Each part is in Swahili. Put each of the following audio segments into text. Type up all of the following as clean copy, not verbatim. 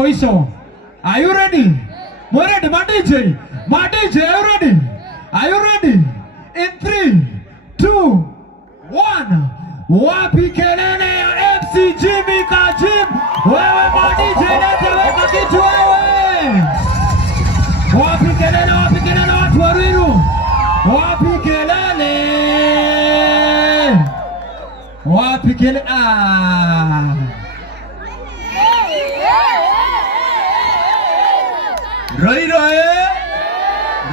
moiso. Are you ready? We're ready, my DJ. My DJ, are you ready? Are you ready? In 3, 2, 1. Wapi kelele ya MC Jimmy Kajim. Wewe my DJ neteweka kitu wewe. Wapi kelele watu wa Ruiru. Wapi kelele. Wapi kelele.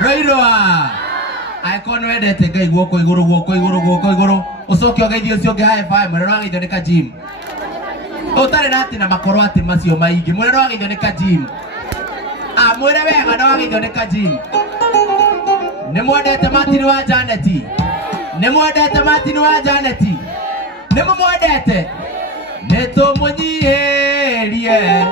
Roiro aikono edete ngai guoko iguru ucoke ogeithio ucio ngi high five mwerero ageithio ni Kajim utare na ati na makoro ati macio maingi mwerero ageithio ni Kajim mwere wega no ageithio ni Kajim ni mwendete Martin wa Janeti ni mwendete Martin wa Janeti ni mwendete ni tumunyiherie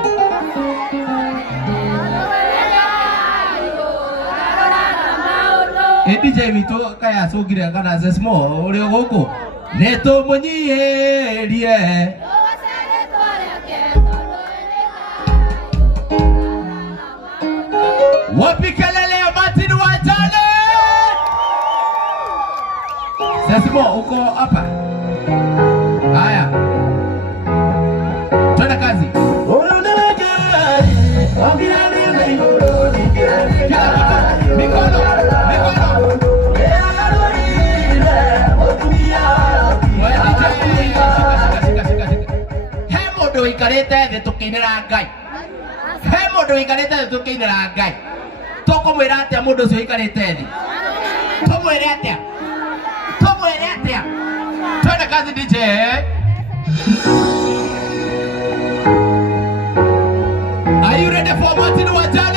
DJ Mito kaya sogire kana zesmo uri goko neto munyiherie wapi kelele ya Martin wa Jane zesmo uko hapa haya twende kazi mikono Hemodo ikarete the tukinira ngai Hemodo ikarete the tukinira ngai Tokomwira atia mundu ucio ikarete thi Tomwire atia Twende kazi DJ Are you ready for Martin wa Jane?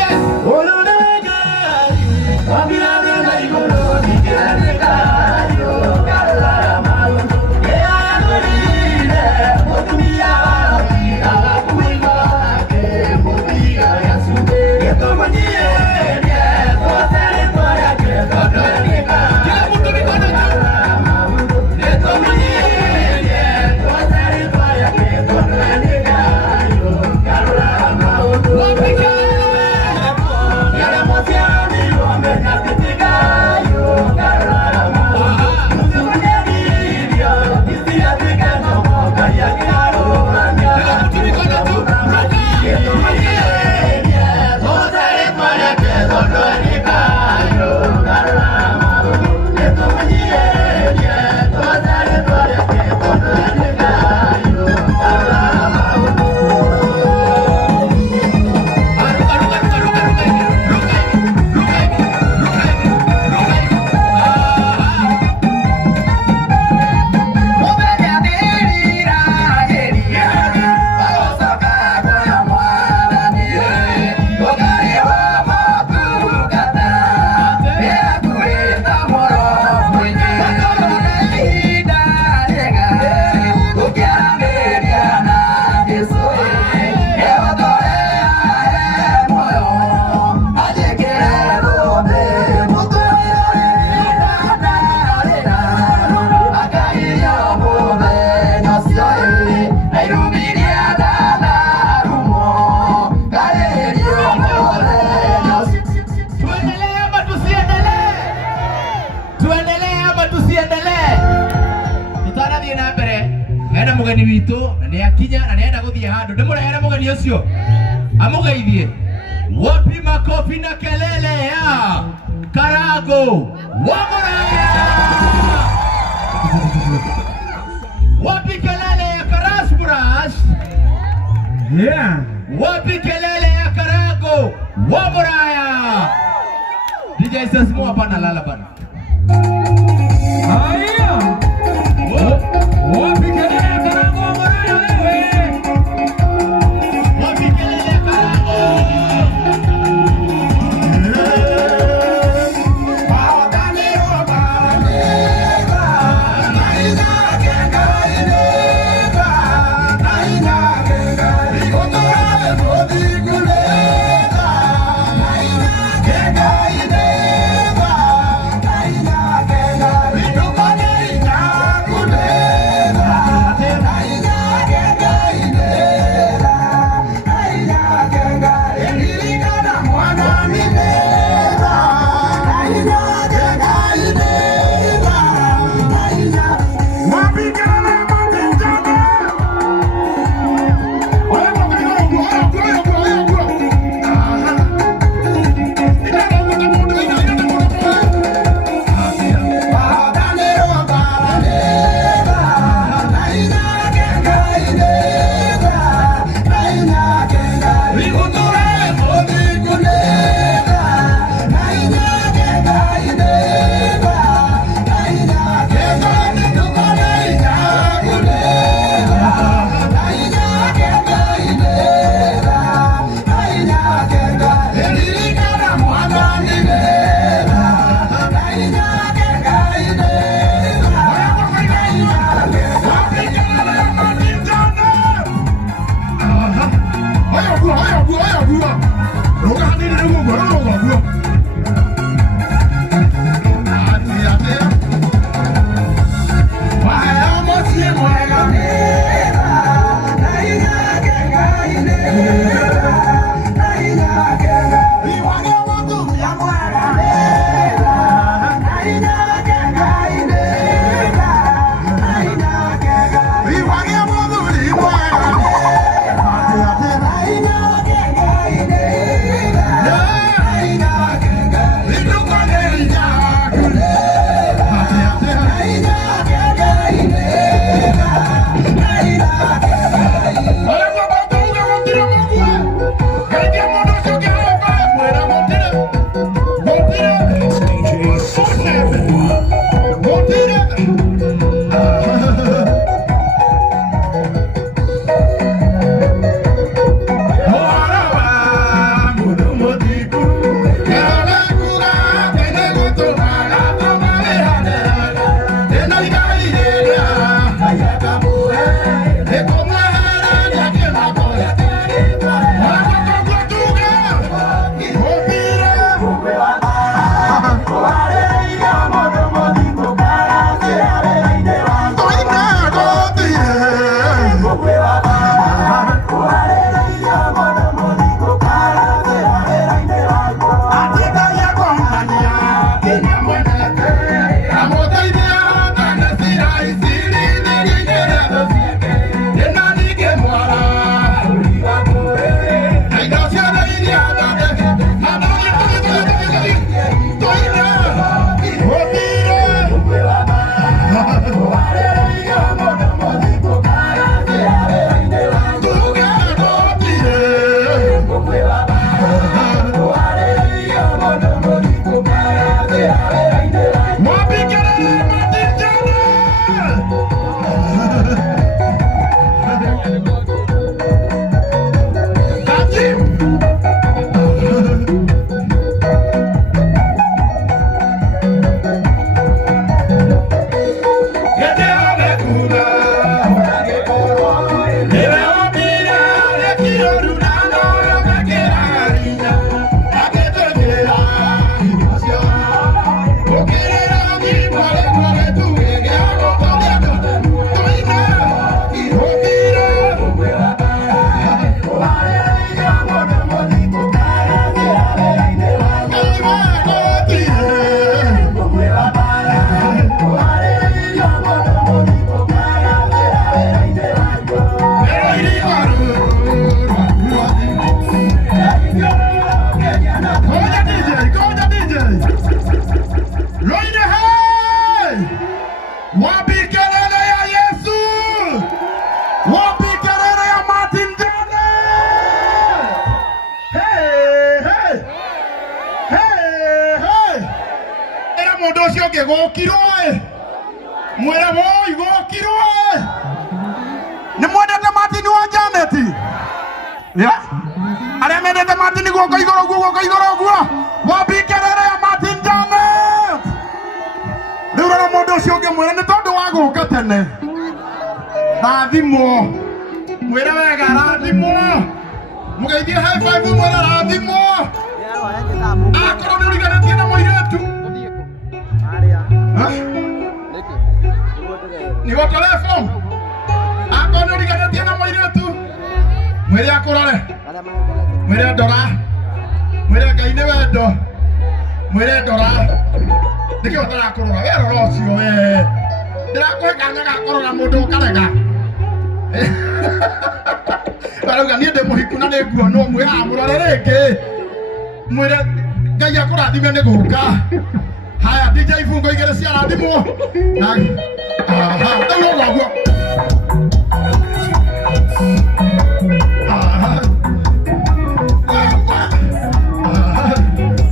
Mugeni witu na ni akinya na nienda guthie handu ndimurehera mugeni ucio amugeithie wapi makofi na kelele ya Karago wa Muraya wapi kelele ya Karasburas wapi kelele ya Karago wa Muraya DJ Sesmo hapa na lala bana haya wapi kelele ya Karago wa Muraya wewe wapi kelele ya Karago Come on. Gokirwe mwera boy gokirwe ni mwendete Martin wa Janeti ya aria mendete Martin guoko igoro guo wabikerere ya Martin Janet riu rora mundu ucio ungi mwira ni tondu wa guka tene rathimo mwira wega rathimo mugeithie high five mwira rathimo akorwo ni uriganĩtie na mũirĩtu nigo telefon akorwo ni uriganĩtie na mũirĩtu mwĩre akũrore mwĩre ndora mwĩre Ngai nĩ wendo mwĩre ndora nĩkĩo ũtarakũrora we rora ũcio we ndĩrakũhe kanya ga kũrora mũndũ ũkarega barauga niĩ ndĩ mũhiku na nĩ nguonwo mwĩra mũrore rĩngĩ mwĩre Ngai akũrathime nĩ gũka haya DJ Fungo igere cia rathimwo na ndauga gwaguo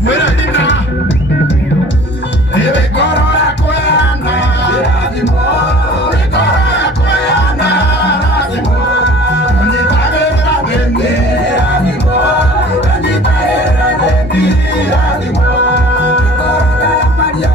mwĩre ndina ewe ngoro yakweana rathimwo ngoro yakweana rathimwo nyitagĩrĩra thĩni rathimwo nyitagĩrĩra thĩni rathimwo ngoro ya Maria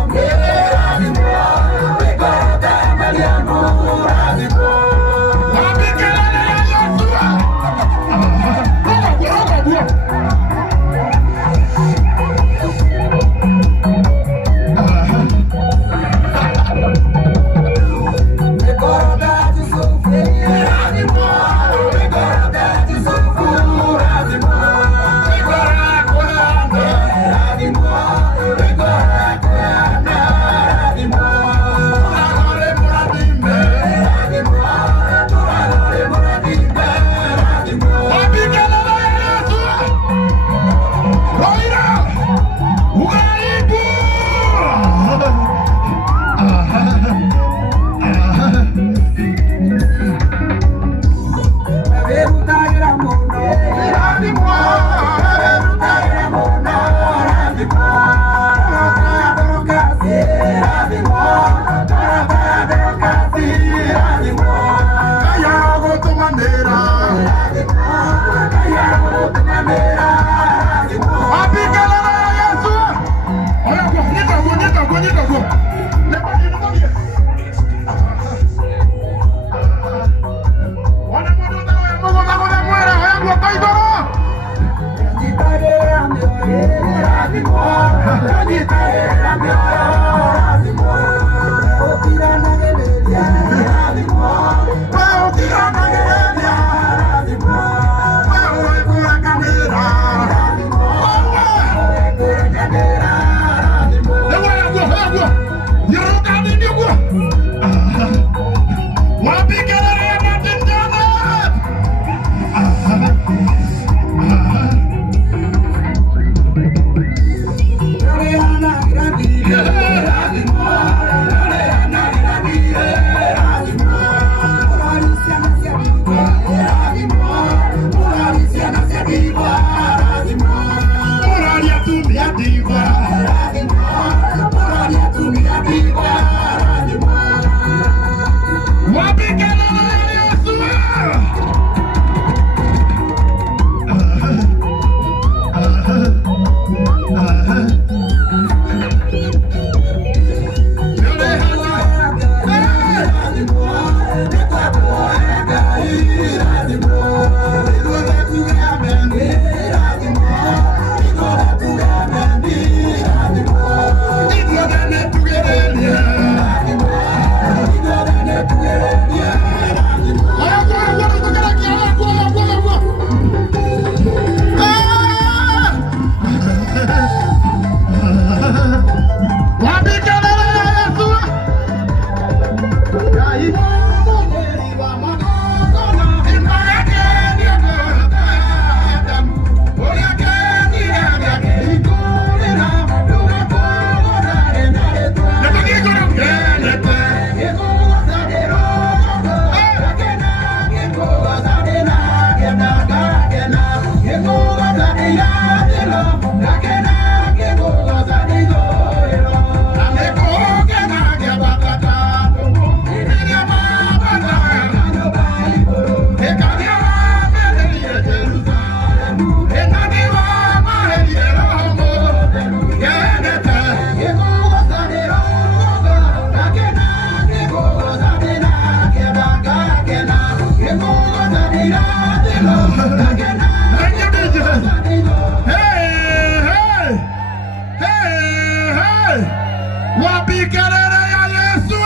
Wapi kelele ya Yesu?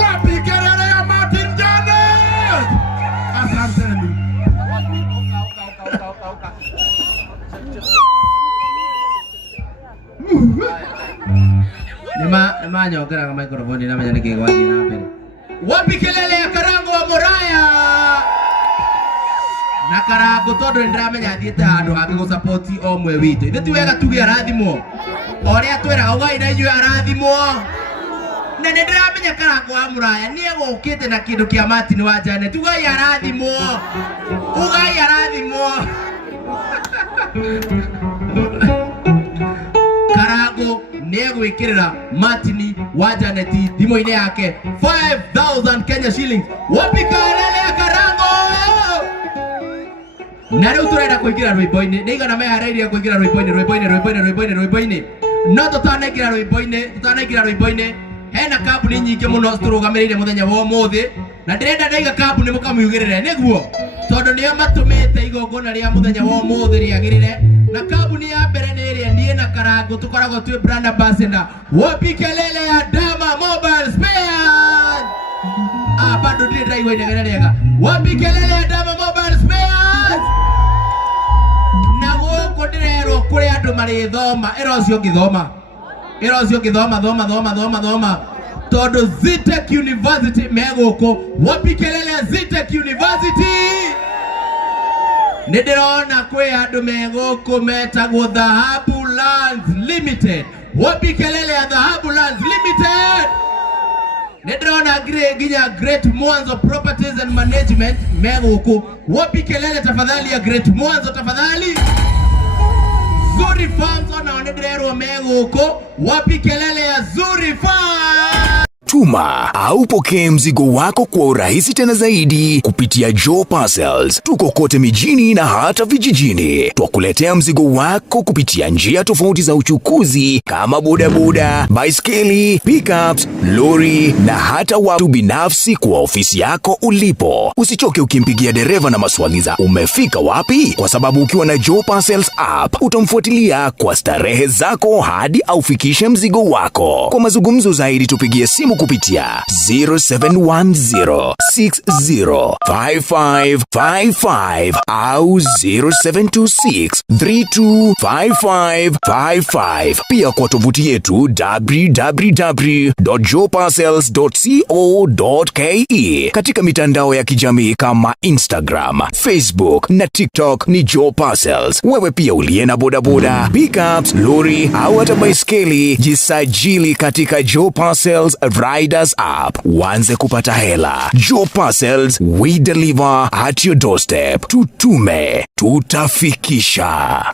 Wapi kelele ya Martin Janet? Asanteni. Nima nyokera kama microphone na menya nikigwani na mbere. Wapi kelele ya Karango wa Moraya? Na Karango todo ndramenya thiete handu hangi go support o mwe witu. Ithe ti wega tuge arathimo. Oria twera ugai na inyue arathimo. Na ndramenya Karango wa Moraya nie gukite na kindu kia Martin wa Janet. Ugai arathimo. Ugai arathimo. Karango negwikirira Martin wa Janet thimo-ini yake 5,000 Kenya shillings. Wapi kelele ya Karango? Na riu turenda kuingira rwimbo-ini ndigana meharairie kuingira rwimbo-ini no tutanaingira rwimbo-ini hena kambuni nyingi muno turugamirire muthenya wa umuthi na ndirenda ndaiga kambuni mukamuyugirire niguo tondu nio matumite igongona ria muthenya wa umuthi riagirire na kambuni ya mbere ni iria nie na Karango tukoragwo twi brand ambassador. Wapi kelele ya Dama Mobile Spares? Bado ndire ndaiga inegere rega. Wapi kelele ya Dama Mobile Spares? Na guku ndirerwo kuri andu mari thoma erocio ngithoma thoma tondu Zetech University meguku. Wapi kelele ya Zetech University? Nidirona kwi andu meguku metagwo Dhahabu Lands Limited. Wapi kelele ya Dhahabu Lands Limited? Nidirona nginya Great Mwanzo Properties and Management meguku. Wapi kelele tafadhali ya Great Mwanzo tafadhali? Zuri Farms ona nidirerwo meguku. Wapi kelele ya Zuri Farms? Tuma au pokee mzigo wako kwa urahisi tena zaidi kupitia Joe Parcels. Tuko kote mijini na hata vijijini. Twakuletea mzigo wako kupitia njia tofauti za uchukuzi kama bodaboda, baiskeli, pickups, lori na hata watu binafsi kwa ofisi yako ulipo. Usichoke ukimpigia dereva na maswali za umefika wapi, kwa sababu ukiwa na Joe Parcels app utamfuatilia kwa starehe zako hadi aufikishe mzigo wako. Kwa mazungumzo zaidi tupigie simu kupitia 0710605555 au 0726325555. Pia kwa tovuti yetu www.joeparcels.co.ke. Katika mitandao ya kijamii kama Instagram, Facebook na TikTok ni Joe Parcels. Wewe pia uliye na bodaboda, pickups, lori au hata baiskeli, jisajili katika Joe Parcels Riders app. Uanze kupata hela. Joe Parcels, we deliver at your doorstep. Tutume, tutafikisha.